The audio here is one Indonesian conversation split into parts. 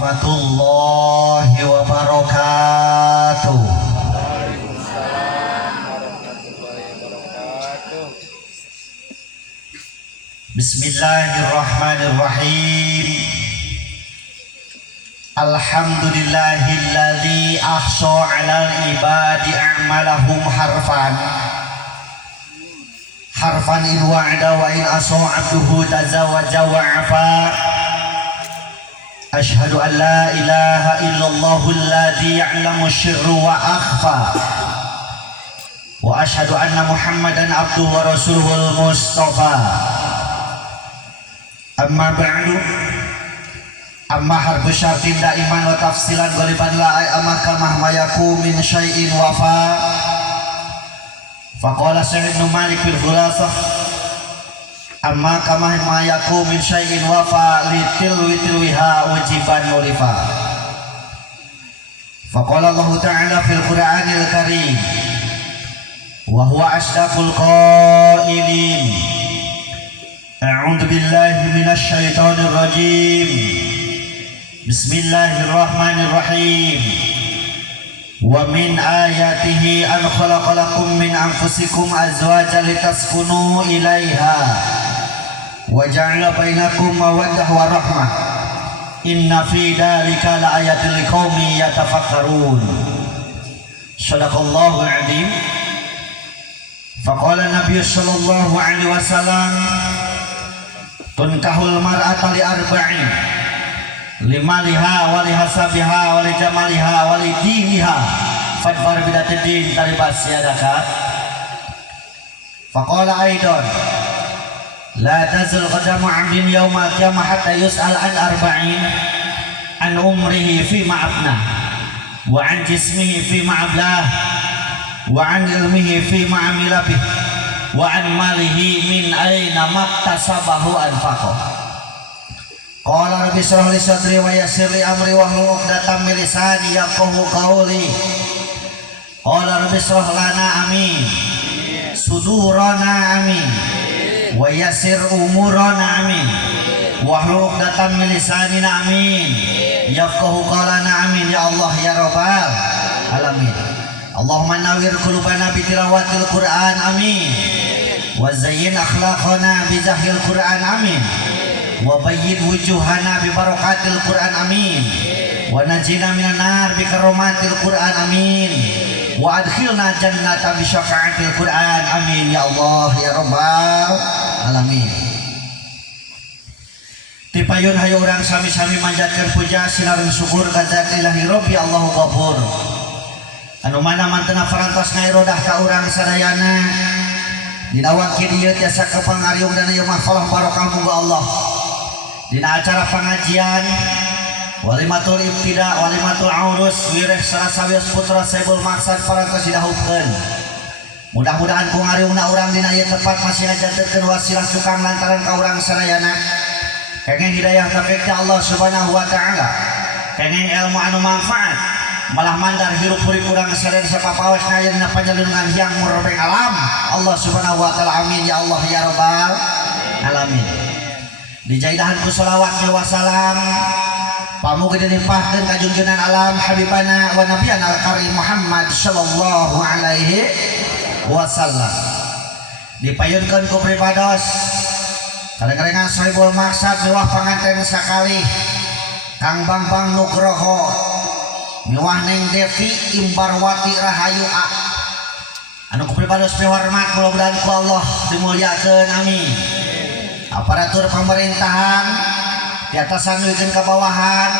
warahmatullahi wabarakatuh. Bismillahirrahmanirrahim. Alhamdulillahilladzi ahsha 'alal ibadi a'malahum harfan in wa'ada wa in asa 'abduhu tazawaja wa 'afa. Ashhadu an la ilaha illallahul ladzi ya'lamu sirra wa akhfa. Wa ashhadu anna Muhammadan abduhu wa rasuluhul mustafa. Amma ba'du. Amma harfu syartin daiman wa tafsilan ghaliban la amma kama mayaku min syai'in wafa. Faqala Sa'id bin Malik fil Khulasah, amma kama mayaku min syai'in wafa litilwiha wajiban ulifa. Faqala Allah Ta'ala fil Qur'anil Karim, wa huwa asdaqul qailin. A'udzu billahi minasy syaithanir rajim. Bismillahirrahmanirrahim. Wa min ayatihi an khalaqalakum min anfusikum azwajan litaskunu ilaiha wa ja'ala bainakum mawaddah wa rahmah. Inna fi dzalika laayatil liqaumin yatafakkarun. Shadaqallahul adzim. Faqala Nabi sallallahu alaihi wasallam, tunkahul mar'ata li arba'in, limaliha wa lihasabiha wa lijamaliha wa lidiniha fadbar bidatid taribas yadaka. Faqala aidan, la tazul qadamu 'abdin yawmal qiyamah hatta yus'al an arba'in, an umrihi fima afna, wa an jismihi fima ablah, wa an ilmihi fima amila bih, wa an malihi min aina maktasabahu anfaqah. Qala rabbi shrah li sadri wa yassir li amri wahlul 'uqdatam min lisani yafqahu qawli. Qala rabbi shrah lana amin, sudurana amin, wa yassir umurana amin, wahlul 'uqdatam min lisanina amin, yafqahu qawlana amin ya Allah ya rabbal alamin. Allahumma nawwir qulubana bi tilawatil Qur'an amin, wa zayyin akhlaqana bi zahril Qur'an amin, wa bayyin wujuhana bi barakatil Qur'an amin, wa najina minan nar bi karomatil Qur'an amin, wa adkhilna jannata bi syafa'atil Qur'an amin ya Allah ya rabbal alamin. Tipayun hayu urang sami-sami manjatkeun puja sinareun syukur ka zat ilahi rabbi Allahu ghafur. Anu mana mantena parantos ngairodah ka urang sadayana dina wangki dieu tiasa kapangariung dan ieu mahfalah barokah muga Allah. Dina acara pengajian walimatul ibtida walimatul aurus wireh sarasawios putra Saibul Maksad parantos didahupkeun. Mudah-mudahan ku ngariungna urang dina ieu tempat masih ngajantekeun wasilah sukang lantaran ka urang sadayana. Kenging hidayah taufik ti Allah Subhanahu wa taala. Kenging ilmu anu manfaat. Malah mandar hirup puri kurang sadaya sapapaos kayana panjalungan yang murbeng alam Allah Subhanahu wa taala amin ya Allah ya rabbal alamin. Dijaidahan ku shalawat wa salam pamuga dilimpahkeun ka junjungan alam habibana wa nabiyana al-karim Muhammad sallallahu alaihi wasallam. Dipayunkeun ku pribados kadang-kadang Saibul Maksad miwah panganten sakali Kang Bambang Nugroho miwah Neng Devi Imbarwati Rahayu A. Anu kupribados hormat mudah-mudahan ku Allah dimuliakeun amin. Aparatur pemerintahan di atasan nuikeun ka bawahan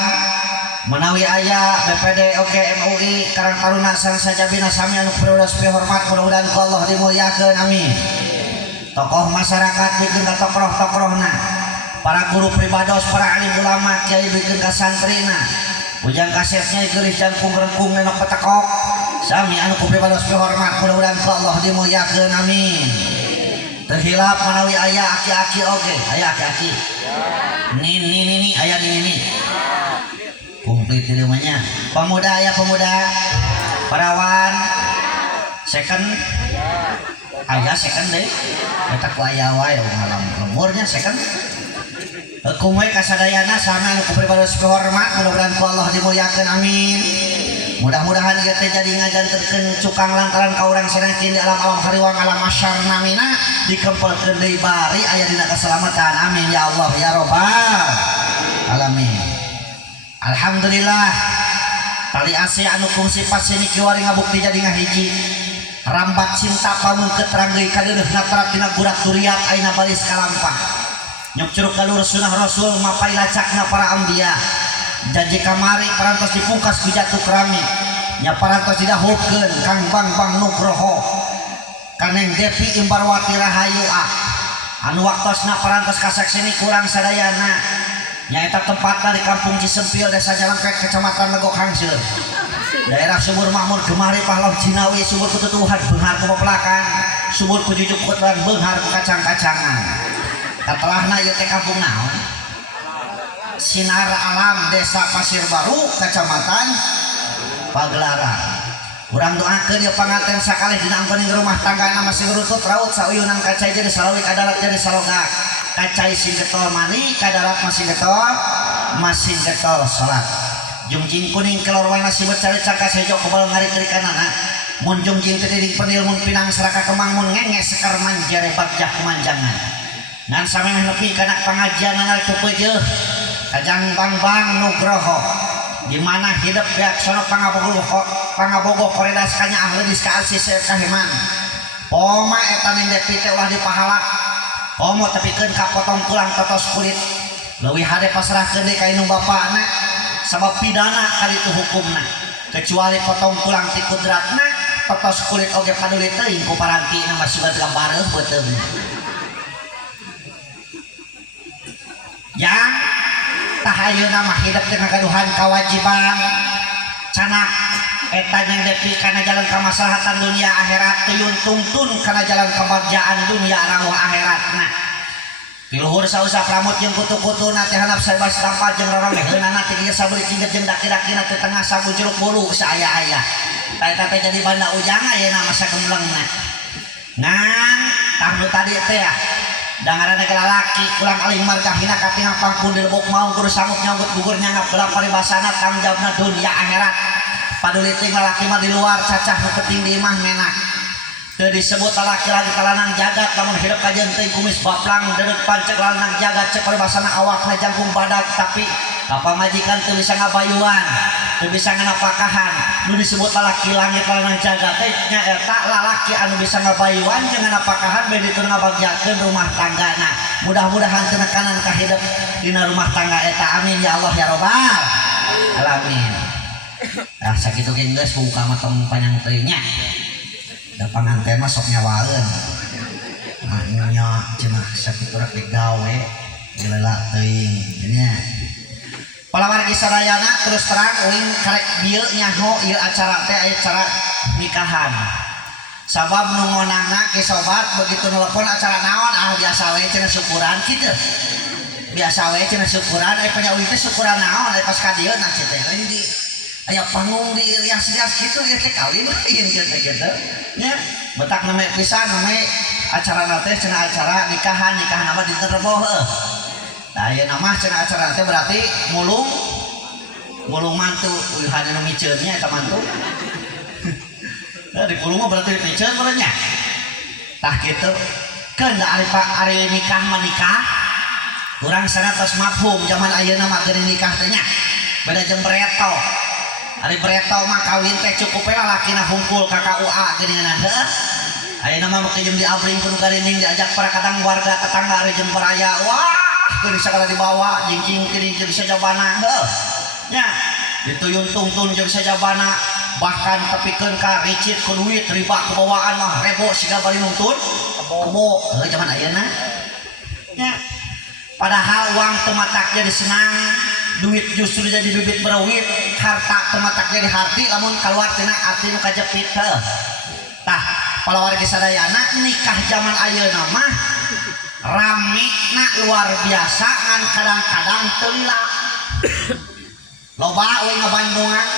menawi aya BPD oge MUI Karang Taruna sareng sajabina sami anu kupribados hormat mudah-mudahan ku Allah dimuliakeun amin. Tokoh masyarakat bikin ka tokoh-tokohna, para guru pribados, para alim ulama, kiai bikin ka santrina, ujang kasetnya gelis jangkung rengkung nenok petekok sami anu kupribados hormat mudah-mudahan ku Allah dimuliakeun amin. Terhilap manawi aya aki-aki oge, aya aki-aki ini aya ini komplit di rumahnya. Pemuda aya pemuda, parawan second aya second deh, eta ku aya wae ngalam lemurnya second Kumaha kasadayana sami anu kupribados hormat mudah-mudahan ku Allah dimuliakeun amin. Mudah-mudahan ieu teh jadi ngajanterkeun cukang lantaran ka urang sanekin di alam-alam hariwang alam masyar namina dikempelkeun deui bari aya dina keselamatan amin ya Allah ya rabbal alamin. Alhamdulillah tali ase anu kungsi pasini kiwari ngabukti jadi ngahiji rambat cinta pamun keterang deui kadeuneuhna tarat dina gurak duriat ayeuna baris kalampah nyok curug kalur sunah rasul mapai lacakna para ambiya janji kamari parantos dipungkas ku jatuh kerami nya parantos didahulukeun Kang Bang Nugroho Kaneng Devi Imbarwati Rahayu anu waktosna parantos kasaksini kurang sadayana nyaeta tempatna di Kampung Cisempil Desa Jalangkek Kecamatan Legok Hangseur daerah Sumur Makmur Gemari Pahlaw Cinawi sumur kututuhan beunghar ku pepelakan sumur ku jujuk puteran beunghar ku kacang-kacangan katalahna ieu teh kampung naon Sinar Alam Desa Pasir Baru Kecamatan Pagelaran. Urang doakeun ieu panganten sakalih dina ampening rumah tanggana masih ngerutut raut sauyunan kacai jadi salawik kadarat jadi salogak kacai sing getol mani kadarat masih getol salat jungjing kuning kelor warna sibet careca kasejo kebal ngari kerikanana mun jungjing teu diding penil mun pinang seraka kemang mun ngenge sekar manjare bagjah kemanjangan ngan samemeh nepi kana pangajian nana tupeujeun Kajang Bang Nugroho di mana hidup beak sono pangabogo koredas kanya ahli diska alsis kahiman poma eta ning depi teh ulah dipahala pomo tepikeun ka potong tulang totos kulit leuwih hade pasrahkeun deui ka indung bapana sabab pidana kali itu hukumna kecuali potong tulang ti kudratna totos kulit oge paduli teuing ku parantina masugat gambareuh beuteung yang tahayeuna mah hidup dengan kaduhan kewajiban canak eta yang depi kana jalan kemaslahatan dunia akhirat tuyun tungtun kana jalan kebahagiaan dunia rawuh akhiratna piluhur sausah pramut jeung kutu-kutuna teh hanap sabas tampal jeung roromeheunana teh kieu sabeurit cingget jeung daki-dakina teh tengah sabu jeruk bulu saaya-aya eta teh jadi banda ujang ayeuna masa gemblengna ngan tah tadi teh ya dangaran negara laki ulang aling marga hina katinga pangkun dilebok mau kudu sanggup nyambut gugur nyangap belah paribasana tanggung jawabna dunia akhirat paduli ting lalaki mah di luar cacah nu penting di imah menak teu disebut lalaki lagi kalanang jagat lamun hidup kajeun teuing kumis baplang deureuh pancek lanang jagat cek paribasana awakna jangkung badag tapi apa majikan teu bisa ngabayuan teu bisa nganapakahan nu disebut lalaki langit lanang jagat teh nya eta lalaki anu bisa ngabayuan jeung nganapakahan bae ditur ngabagyakeun rumah tanggana mudah-mudahan teu nekanan ka hidup dina rumah tangga eta amin ya Allah ya rabbal alamin ah sakitu ge geus buka mah panjang teuing nya da panganten mah sok nyawaeun nah nya cenah sakitu rek digawe geulala teuing nya palawargi sadayana terus terang uing karek dieu nyaho ieu acara teh aya acara nikahan sabab nu ngonangna ke sobat begitu nelpon acara naon biasa we cenah syukuran kitu biasa we cenah syukuran aya uing teh syukuran naon pas ka dieu nah teh di aya panggung di rias-rias kitu ieu teh kawin lain kitu nya betak name pisan name acara teh cenah acara nikahan nama di Rebo heuh nah ya nama cenah acara teh berarti mulung mantu hanya nu miceunnya eta mantu di mulung mah berarti miceun berenya tah kitu keun da ari nikah mah nikah urang sana tos mafhum zaman ayeuna mah geuning nikah teh nya beda jeung bereto ari bereto mah kawin teh cukup we lalakina hungkul ka KUA geuningan heuh ayeuna mah make jeung diabring kudu garining diajak para kadang warga tetangga ari jeung beraya wah geus sakala dibawa jingking teuing jeung sajabana heuh nya dituyun tungtun jeung sajabana bahkan tepikeun ka ricit ku duit riba ku bawaan mah rebo siga bari nungtun kebo heuh zaman ayeuna nya padahal uang teu matak jadi senang duit justru jadi bibit berawit harta teu matak jadi harti lamun kaluar tina arti nu kajepit heuh tah palawargi sadayana nikah zaman ayeuna mah ramina luar biasa ngan kadang-kadang teu lila loba we ngabandungan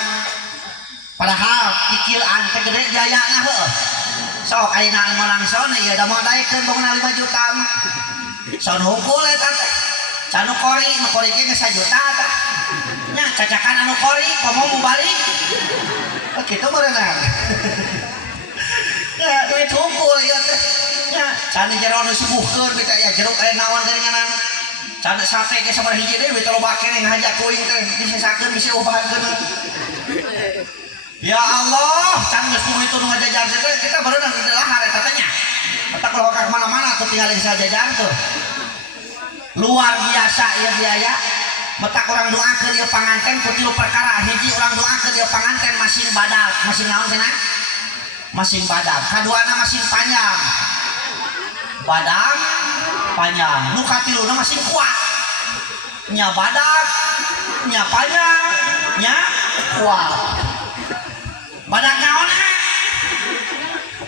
padahal kikieuan teh gede jayana heuh sok ayeuna ngorang sone ieu da moal daekeun pokona 5 juta saun hungkul eta teh Anu kori ge geus 1 juta tah nya cacakan anu kori komo mau balik kitu berenang ya duit hungkul ieu teh nya can jero nu subuhkeun beta ya jeruk aya naon geuninganan can sate ge sabar hiji deui beta loba keneh ngajak kuing teh disesakeun bisi obahakeun ya Allah can geus kudu itu nu ngajajar teh kita berenang di lahar eta teh nya eta kalau ka mana-mana tuh tinggal di jajar tuh luar biasa ya biaya metak orang doakeun ieu panganten ku 3 perkara hiji orang doakeun ieu panganten masin badak masin naon cenah masin badak kaduana masin panjang badak panjang nu katiluna masin kuat nya badak nya panjang nya kuat badak naonna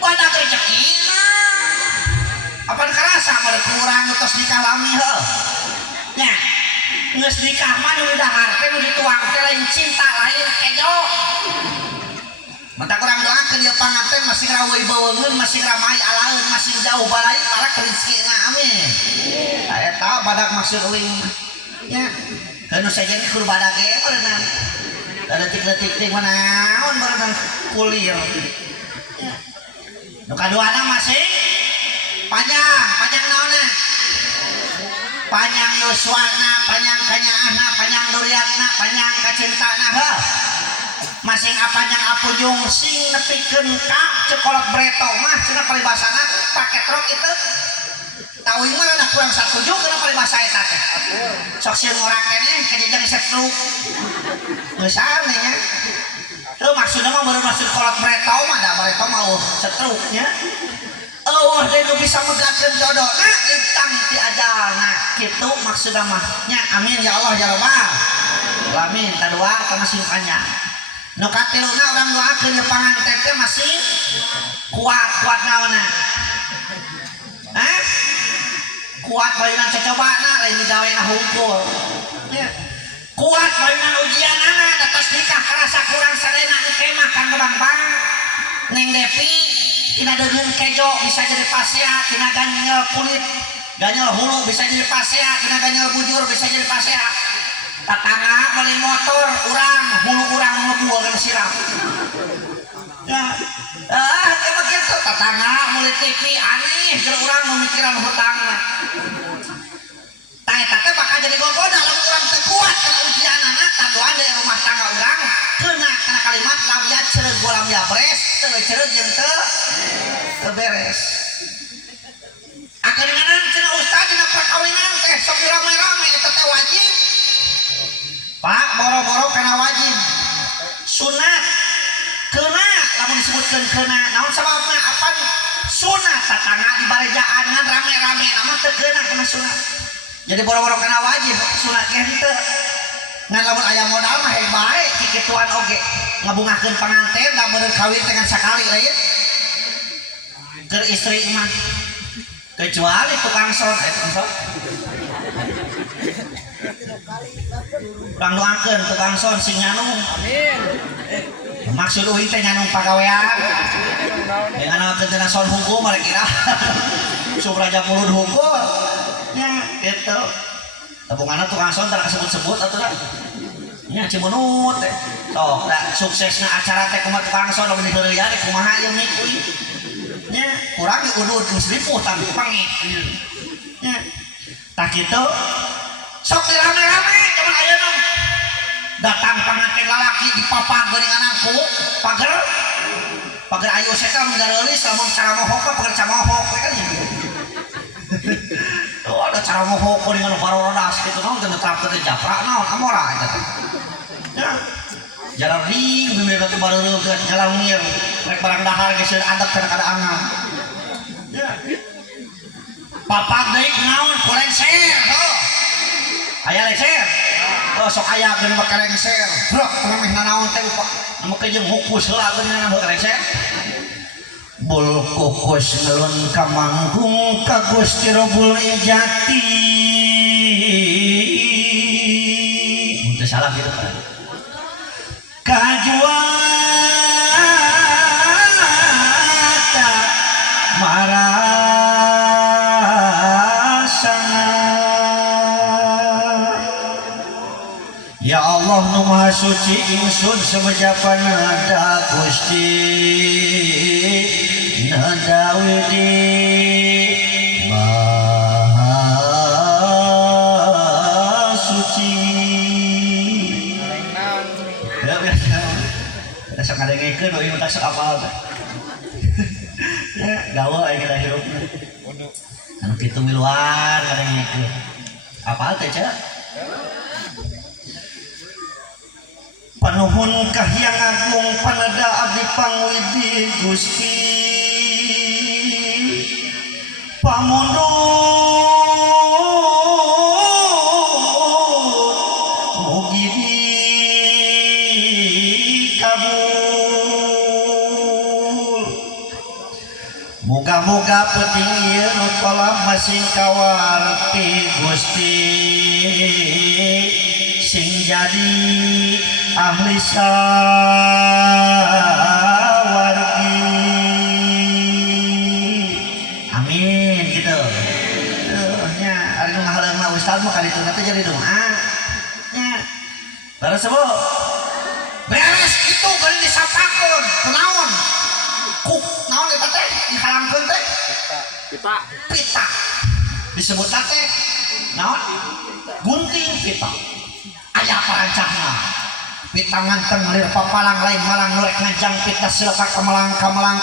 badak rezekina apa kerasa meureun kurang tos nikah lami heuh nya geus nikah mah nu dahar teh nu dituang teh lain cinta lain kejo mata kurang doakeun ieu panganten masih raweuh beungeun masih ramai alaeun masih jauh balai para rezekina amin eta badak maksud euing nya nu sajana kudu badak ge berenang da detik-detik teh naon berenang kulir nu kaduana masih panjang naonna panjang yuswana panjang kanyaana panjang durianna panjang kacintana heuh masing apanjang apujung sing nepikeun ka cekolot breto mah cenah palibasana pake truk itu tauing mah ada kurang 1 jung kana palibasa eta teh sok sieun ngorang keneh kajejang setruk geus aneh nya teu maksudna mah baru maksud kolot breto mah da breto mah setruk nya Allah dia nu bisa megatkeun jodohna ditang ti ajalna kitu maksudna mah nya amin ya Allah ya rabbal alamin kadua ka masih panjang nu katiluna urang doakeun ieu panganten teh masih kuat naonna kuat baeunan cocobana lain digawena hungkul nya kuat baeunan ujianana datos nikah karasa kurang sadena kemah kan bang Neng Devi tina deungeun kejo bisa jadi pasea tina ganyel kulit ganyel hulu bisa jadi pasea tina ganyel bujur bisa jadi pasea tatangga beli motor urang hulu urang ngebul dan siram ya emang gitu tatangga mulai TV aneh keur urang memikiran hutangna tah eta teh bakal jadi gogoda lamun urang teu kuat kana ujianana taduan dari rumah tangga urang keuna kana kalimat lam ya cereug lam ya beres teu cereug jeung teu beres akeunangan cenah ustaz dina perkawinan teh sok rame-rame eta teh wajib Pak boro-boro kana wajib sunat keuna lamun disebutkeun keuna naon sababna apan sunat tatangga di barejaan ngan rame-rame mah teu keuna kana sunat jadi boro-boro kana wajib sunat ge henteu ngan lamun aya modal mah bae kikituan oge ngabungakeun panganten da beuneur kawin dengan sakali lain keur istri mah kecuali tukang son urang doakeun tukang son sing nyanung amin maksud euy teh nyanung pagawean dengan akeun cenah son hukum mah kira subraja puluh hukum nya kitu tabunganna tukang son tara disebut-sebut atuh nya cimunut teh sok da suksesna acara teh kumaha tukang son lamun diheureuyan kumaha ieu mik euy nya urang diudud geus lipuh tapi pangit nya tah kitu sok rame-rame zaman ayeuna datang panganten lalaki dipapag geuninganan ku pager ayu seta mun gareulis lamun cara mohok pager camohok we kan oh ada cara mohok geuningan parodas kitu naon teu netapkeun teh japra naon amora eta teh ya jalan ring bibirna teh bareureug jalan mir rek barang dahar geus adep kana kadaangan ya papag deui naon ku lengser tuh aya lengser oh sok aya geus make lengser brok pameh nanaon teh make jeung hukus heula geuningan make lengser bul kukus ngelun ka manggung ka Gusti Robul Ijati mun teu salah kitu kan kajuata marasana Maha suci ingsun semejapan nada Gusti nada widi Maha suci. Ya biasa. Ada sok ngadengekeun we tak sok apal teh. Ya gawe aya kita hirupna. Anu kitu miluan ngadengekeun. Apal teh Cak? Panuhun Kahiyang Agung panada abdi pangwidi Gusti pamundut mugi dikabul. Moga-moga penting ieu nu kolam masing kawarti Gusti sing jadi ahli sawargi. Amin gitu. Nya ari nu ngahareungna ustaz mah kali teu jadi doa. Nya. Baru sebut. Beres itu geus disapakeun. Kunaon? Kuk naon eta teh dihalangkeun teh? Pita. Pita. Disebut teh naon? Gunting pita. Aya parancahna. Pita nganteng lir papalang lain malang nurek ngajang pita silaka kamelang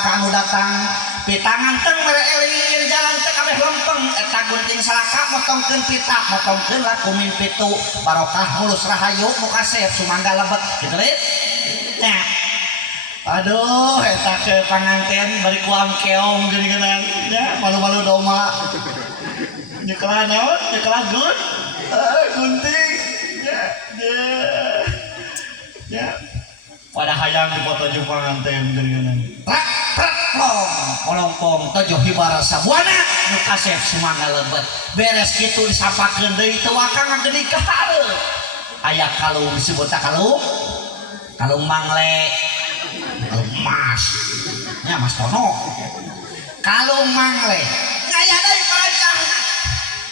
anu datang. Pita nganteng mere eling jalan teh kabeh lempeng eta gunting salaka motongkeun pita motongkeun lah kumin pitu barokah mulus rahayu nu kasep sumangga lebet kitu leuh. Nya. Aduh eta ke panganten bari ku angkeong geuningan nya malu-malu doma. Nyekelan naon? Nyekelan gunting. Ya, pada hayang dipoto jeung panganten geuningan. Rak polongpong tojoh hibara sabuana nu kasep sumangga lebet. Beres kitu disapakeun deui teu wakang ngageuning ka hareup. Aya kalung disebut kalung. Kalung mangle. Emas. Nya Mas Tono. Kalung mangle. Ngaya deui parancahna.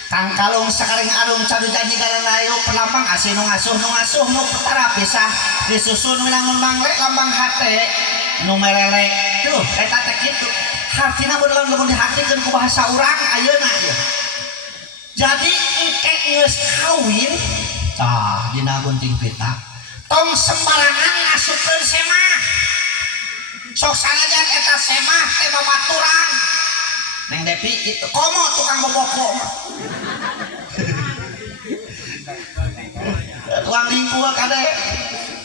Kang kalung sakaring arung cadu janji karena ayo pelambang asih nu ngasuh nu perkara pisah disusun minangun mangle lambang hate nu melele tuh eta teh kitu hartina beneran lamun dihartikeun ku bahasa urang ayeuna ieu. Jadi engke geus kawin tah dina gunting pita tong sembarangan ngasupkeun semah sok sanajan eta semah teh babaturan. Neng Depi itu komo tukang boboko tukang lingkul kade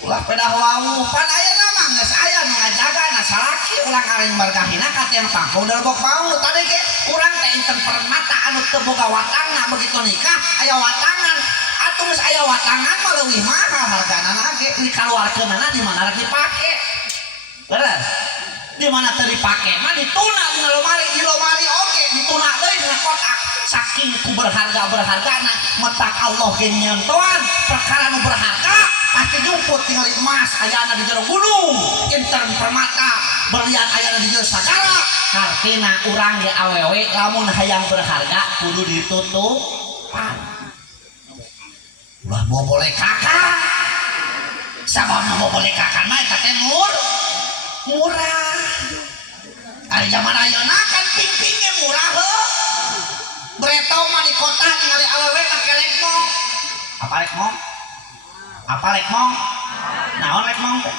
ulah pedah wawu pan ayeuna mah geus aya nu ngajagana salaki ulang aring margahina ka tiang pangku dalbok mau tadi ge urang teh enten permata anu teu boga watangna begitu nikah aya watangan atuh geus aya watangan mah leuwih mahal hargana ge dikaluarkeunana di mana rek dipake beres di mana teu dipake mah dituna di lomari oge dituna deui dina kotak saking ku berharga-berhargana metak Allah ge nyentoan perkara nu berharga pasti jumput tinggal emas ayana di jero gunung intern permata berlian ayana di jero sagara artina urang ge awewe lamun hayang berharga kudu ditutupan ulah bobole kakak sababna bobole kakak mah eta teh murah. Ari zaman ayeuna kan ping-pingnya murah heuh. Beretong mah di kota ningali awewe make lekmong. Apa lekmong? Apa lekmong? Naon lekmong teh?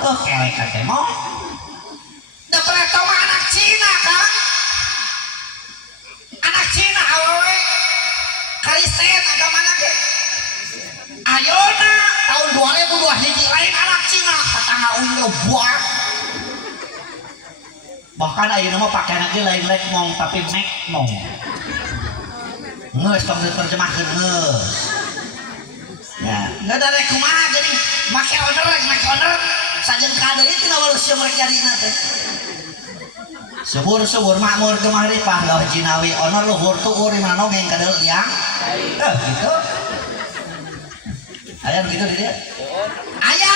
Kelek teh mong. Da beretong mah anak Cina kan. Anak Cina awewe. Kristen agamana ge. Ayeuna tahun 2002 lain anak Cina tetangga unggul buah. Bahkan ayeuna mah pakaian ge lain lekmong tapi mekmong. Geus tong diterjemahkeun geus. Ya, enggak ada rek kumaha jadi make owner sajeun ka deui tina walusia merek jarina teh. Subur makmur teu mahrifah lah jinawi owner luhur tuh uri mana nongeng ka deul liang. Gitu. Aya begitu di dia. Aya.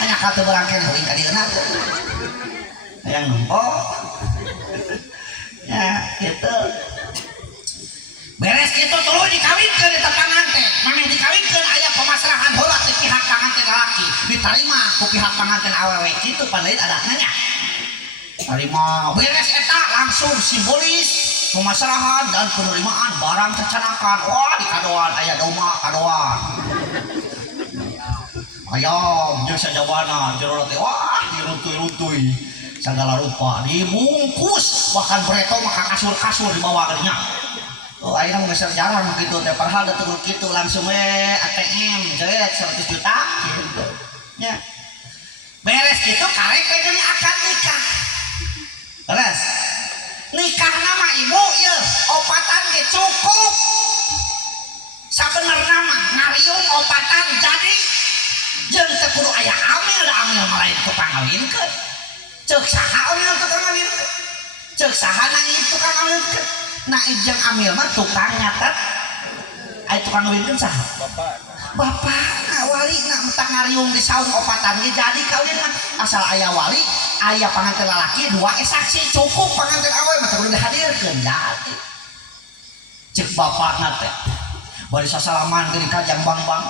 Hanya kata berangkat heuing ka dieuna. Yang nempok. Ya, gitu. Beres gitu tuluy dikawinkeun di tepangan teh. Mameh dikawinkeun aya pemasangan pasrahan heula ti pihak panganten lalaki diterima ku pihak panganten awewe kitu pandain adatna nya terima beres eta langsung simbolis pemasrahan dan penerimaan barang tercanakan wah di kadoan aya domba kadoan ayam jeung sajawana jero teh wah diruntuy-runtuy segala rupa dibungkus bahkan bereto maka kasur-kasur dibawa ke dinya oh ayeuna mah geus jarang kitu teh padahal da teu kitu langsung ATM jeet 100 juta gitu nya beres kitu karek teh geus akad nikah beres nikah nama ibu ya opatan ge cukup sabenerna mah ngariung opatan jadi jeung teu kudu aya amil da amil lain tukang ngawinkeun ceuk saha amil tukang ngawinkeun ceuk saha nanging tukang ngawinkeun naib jeung amil mah tukang nyatet aya tukang ngawinkeun saha bapak wali na mentak ngariung di saung opatan ge jadi kawin mah asal aya wali aya panganten lalaki dua saksi cukup panganten awewe mah kudu dihadirkeun jadi ceuk bapakna teh bari sasalaman geuning kajang bang-bang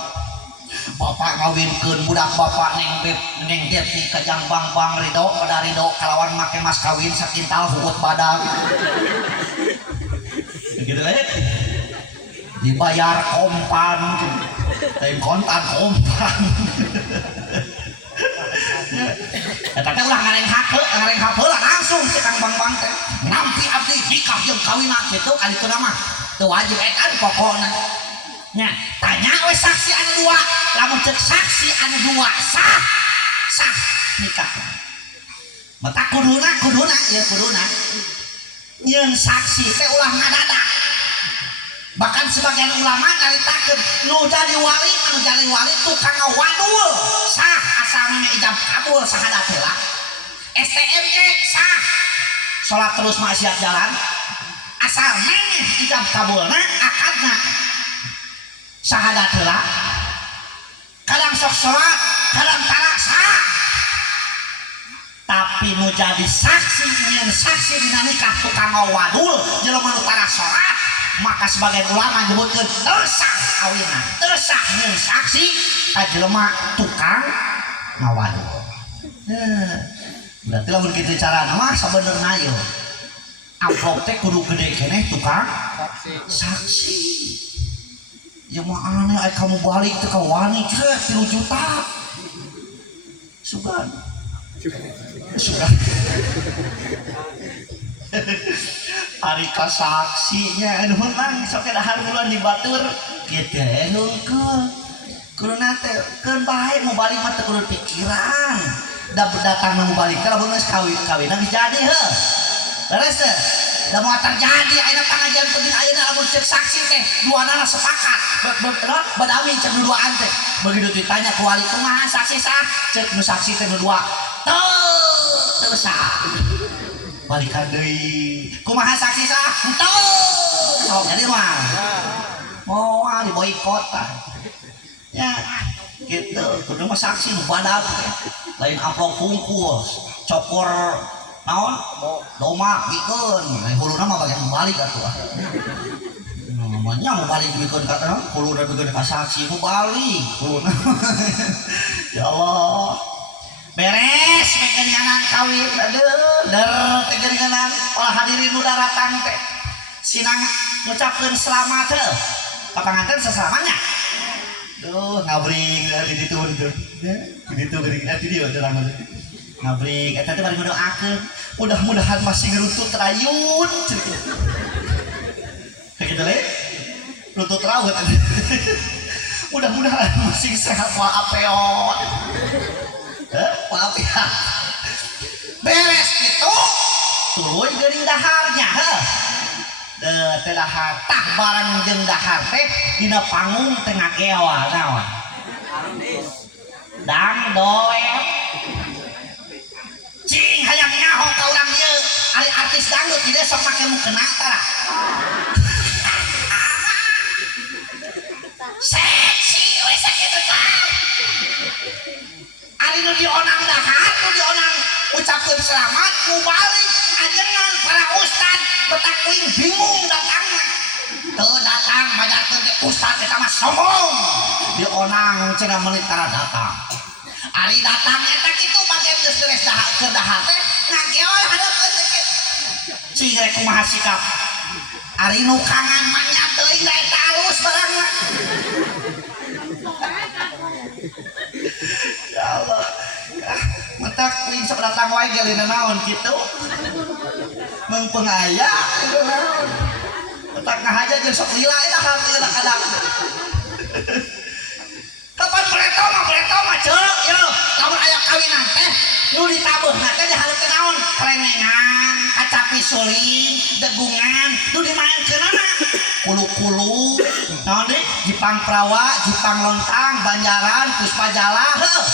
bapak ngawinkeun budak bapak neng Depi kajang bang-bang ridho pada ridho kalawan make mas kawin sakintal huut badag gitu lah dibayar kompan lain kontan kompan eta teh ulah ngareng hak heula langsung si Kang Bang-bang teh nampi abdi nikah jeung kawinna kitu kadituna mah teu wajib etan pokona nya tanya we saksi anu dua lamun ceuk saksi anu dua sah nikah mata kuduna ya kuduna nyeun saksi teh ulah ngadadak bahkan sebagian ulama nyaritakeun nu jadi wali tukang wadul sah asal meme ijab kabul sahadat heula STMJ sah salat terus maksiat jalan asal meme ijab kabulna akadna sahadat heula kadang sok salat kadang tara sah tapi nu jadi saksi nyeun saksi dina nikah tukang wadul jelema nu tara salat maka sebagian ulama nyebutkeun teu sah kawinna teu sah nyeun saksi ka jelema tukang ngawadul berarti lamun kitu carana mah sabenerna yeuh amplop teh kudu gede keneh tukang saksi ya mah aneh aya kamu balik teh ka wani ceuk 3 juta sugan hari kasaksinya anu menang sok dahar bulan dibatur kitu heukeul kuruna teh keun bae mau balik mah teu kudu pikiran da datang mau balik teh lamun geus kawinan geus jadi heuh beres teh da moal terjadi ayeuna pangajian penting ayeuna lamun ceuk saksi teh duana sepakat badami ceuk duaan teh begitu ditanya ku wali kumaha saksi sah ceuk nu saksi teh nu dua teu sah balikan deui kumaha saksi sah henteu sok jadi mah moal diboikot tah nya kitu kudu mah saksi nu badag lain amplop bungkus cokor naon doma pikeun huluna mah bagian balik atuh namanya mau balik pikeun ka teh huluna pikeun ka saksi mau balik huluna ya Allah beres pengenyanan kawin aduh pengenyanan olah hadirin udah datang teh sinang ngucapkeun selamat teh papanganten seselamanya duh ngabring di ditu tuh di ditu geuning di dieu terang ngabring eta teh bari ndoakeun mudah-mudahan masih ngeruntut rayun kayak gitu le runtut raut mudah-mudahan masih sehat walafiat walafiat beres gitu tuluy geuning daharnya teh dahar tah barang jeung dahar teh dina panggung teh ngagewa naon dang doel cing hayang nyaho ka urang ieu ari artis dangdut di desa make mukena tara seksi we sakitu tah ari nu dionang dahar nu dionang ucapkeun selamat nu balik ajengan para ustad betakuing bingung datangna teu datang majarkeun teh ustad eta mah sombong dionang cenah menit kana datang ari datang eta kitu bagian geus beres keur dahar teh ngageol hareupeun teh cing rek kumaha sikap ari nu kangen mah nya teuing da eta alus barangna ya Allah mentak kuing sok datang wae geulina naon kitu mengpeung aya kitu naon mentak ngahaja jeung sok lila eta kadang-kadang kapan bereto mah ceuk yo lamun aya kawinan teh nu ditabeuna teh dihaleukeun naon kelenengan kacapi suling degungan nu dimaenkeunana kulu-kulu naon deui jipang prawa jipang lontang banjaran puspa jala heuh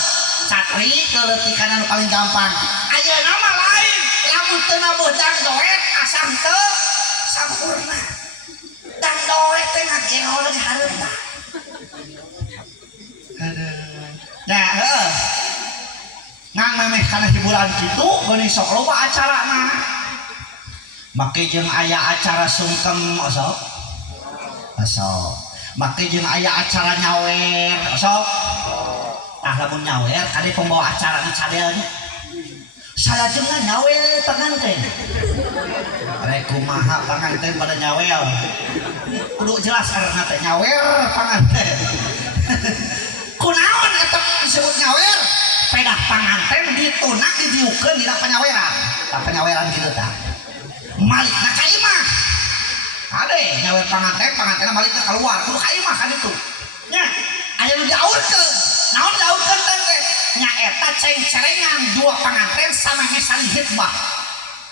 satri keletikan anu paling gampang ayeuna mah lain lamun teu nabuh dang doet asam teu sampurna dang doet teh ngageol di hareup nah ngang memeh kana hiburan kitu geuning sok loba acarana make jeung aya acara sungkem osok make jeung aya acara nyawer osok lamun nyawer kade pembawa acara di cadeun saya jeung nyawer panganten rek kumaha panganten pada nyawer kudu jelas karena teh nyawer panganten kunaon eta disebut nyawer pedah panganten ditunak didiukeun dina panyaweran panyaweran kitu tah malikna ka imah ade nyawer panganten malikna keluar kudu ka imah ka ditu nya aya nu diaurkeun naon diaurkeun teh nya eta ceng-cerengan dua panganten sameme salih hitbah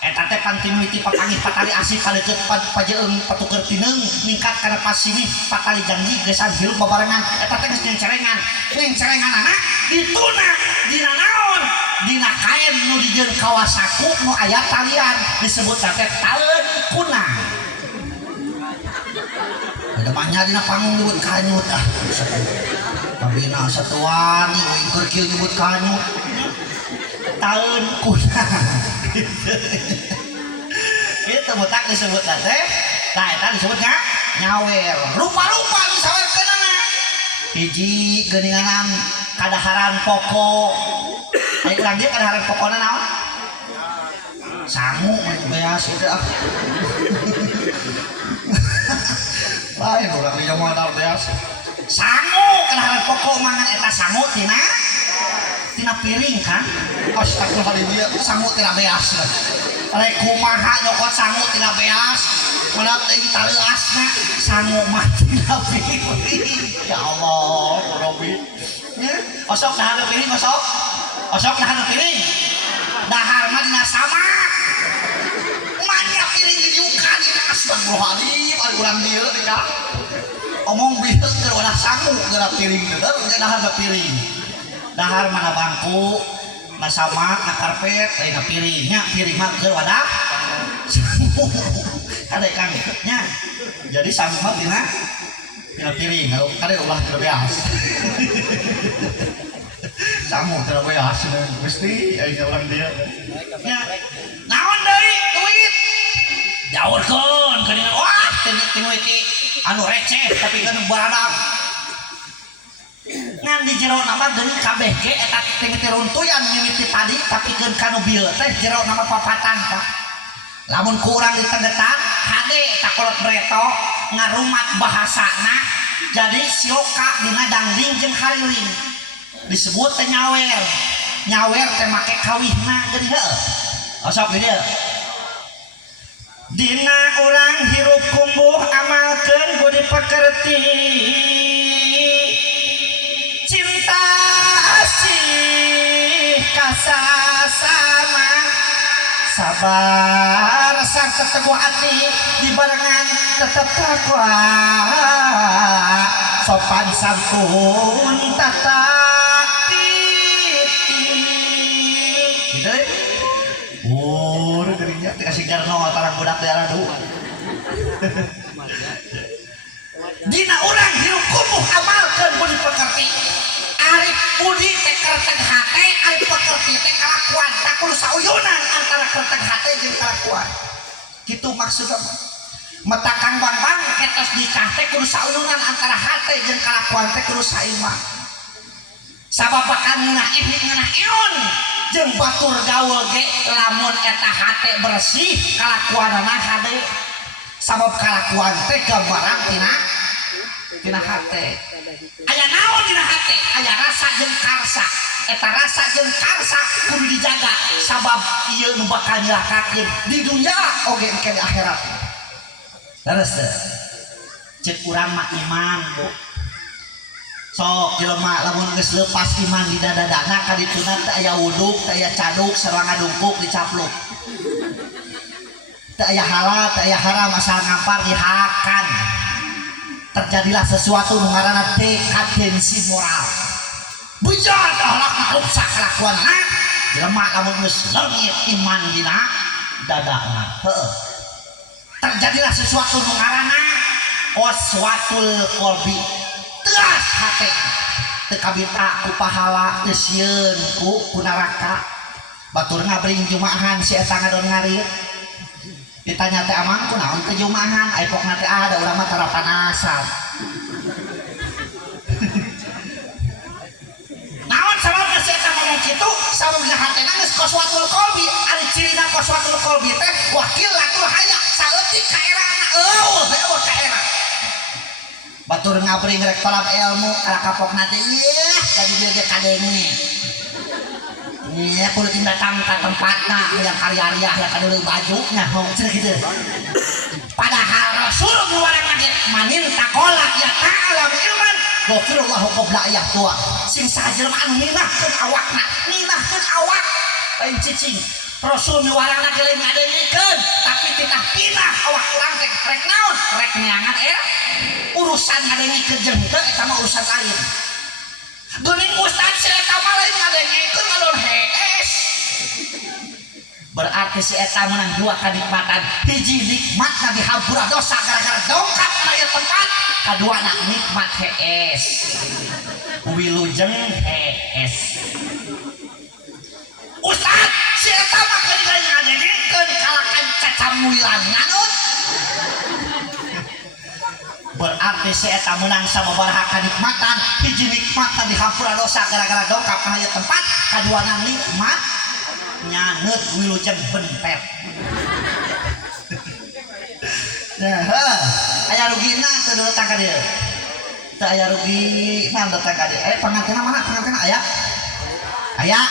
eta teh kan timiti papangih patali asih kaleukeut pajeung patuker tineung ningkat kana pasini patali janji geus hirup babarengan eta teh geus ceng-cerenganana dituna dina naon dina kain nu dijieun kawasaku nu aya talian disebut teh taleun kunang ada banyak dina panggung nyebut kanyut pabina satuan nih keur kieu nyebut kanyut taleun kunang itu butak disebut teh nah eta disebutnya nyawer rupa-rupa disawerkeunana hiji geuninganan kadaharan pokok aya urang dieu kadaharan pokona naon sangu beas itu lain urang di jamu ada beas sangu kadaharan pokok mangan eta sangu tina piring kan astagfirullahaladzim sangu tina beas rek kumaha nyokot sangu tina beas meunang teuing taleuasna sangu mah tina piring ya Allah Robi osok dahar piring osok dahar piring dahar mah dina sama manya piring didiukan dina astagfirullahaladzim ari urang dieu nika omong bieu keur wadah sangu geura piring teu dahar piring dahar mana bangku na sama na karpet na piringnya piring mah keur wadah sangu kade kang nya jadi sangu mah dina piring kade ulah teu beas sangu teu beas mesti aya urang dieu nya naon deui duit jaurkeun geuningan wah tinu iki anu receh tapi kan baradang ngan di jero nama geuning kabeh ge eta timiti runtuyan mimiti tadi tapi keun kanu bieu teh jero nama papatan Pak lamun ku urang ditegetan hade eta kolot breto ngarumat bahasana jadi sioka dina dangding jeung hariling disebut teh nyawer teh make kawihna geuning heuh osok di dieu dina urang hirup kumbuh amalkeun budi pekerti cinta asih kasasama sabar sang teteguh hati dibarengan tetep takwa sopan santun tata titi gitu gerinya dikasih jarno antara budak daerah dulu dina urang hirup kumbuh amalkeun budi pekerti ari budi teh kerteg hate ari pekerti teh kalakuan tak kudu sauyunan antara kerteg hate jeung kalakuan kitu maksudna metakan bang ketos nikah teh kudu saununan antara hate jeung kalakuan teh kudu saimbang sabab bakal ngeunah ngeunah eon jeung batur gaul ge lamun eta hate bersih kalakuanana hade sabab kalakuan teh gambaran tina hate aya naon dina hate aya rasa jeung karsa eta rasa jeung karsa kudu dijaga sabab ieu nu bakal nyelakakeun di dunya oge engke di akhirat. Terus cek urang mah iman bu sok jelema lamun geus leupas iman di dadadana ka dituna teu aya wuduk teu aya caduk sareng ngadungkuk dicapluk teu aya halal teu aya haram asal ngampar dihakan terjadilah sesuatu nu ngaranna dekadensi moral bujang akhlak rusak kelakuanna jelema lamun geus leungit iman dina dadana terjadilah sesuatu nu ngaranna qaswatul qalbi teras hate teu kabita ku pahala teu sieun ku neraka batur ngabring jumaahan si eta ngadon ngarit ditanya teh amang kunaon teh jumaahan ai pokna teh ada urang mah tara panasan naon sababna si eta ngomong kitu sababna hatena geus qaswatul qalbi ari cirina qaswatul qalbi teh wakilatul haya saeutik ka erana eueuh ka era batur ngabring rek talab ilmu ala kapokna teh yeuh jadi dia ge kadenge nya kudu datang ka tempatna yang karya-karya ya kadeu bajunya mau cenah kitu padahal rasul nuwarang lagi manin taqala ya ta'ala ilman ghafirullahu qabla ayah tua sing sajelema anu minahkeun awakna minahkeun awak lain cicing rasul nuwarang lagi lain ngadengikeun tapi titah pinah awak urang teh rek naon rek nyangat urusan ngadengikeun jeung teu eta mah urusan lain geuning ustad si eta mah lain ngadengikeun ngadon hees berarti si eta menang dua kenikmatan hiji nikmatna dihampura dosa gara-gara dongkap na ieu tempat kaduana nikmat hees wilujeng hees ustad si eta mah keur ngadengikeun kalakan cacamuilan nganut berarti si eta menang sababaraha kanikmatan hiji nikmatna dihampura dosa gara-gara dongkap na ieu tempat kaduana nikmat nyaneut wilujeng bentet nah aya rugina teu datang ka dieu teu aya rugi mah datang ka dieu pangantena mana pangantena aya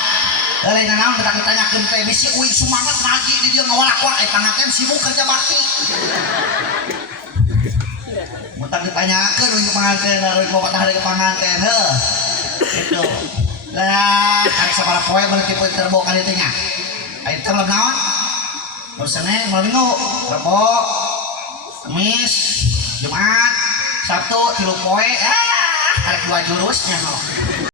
lain naon datang ditanyakeun teh bisi uing sumanget ngaji di dieu ngawalak-walak panganten sibuk kerja bakti muntah ditanyakeun uing panganten ari bawa hari ke panganten heuh kitu lah karek sabaraha poe bener tipe terbo kali teh nya aya teh malam naon malam Senin malam Minggu Rebo Kamis Jumat Sabtu 3 poe karek 2 jurusnya no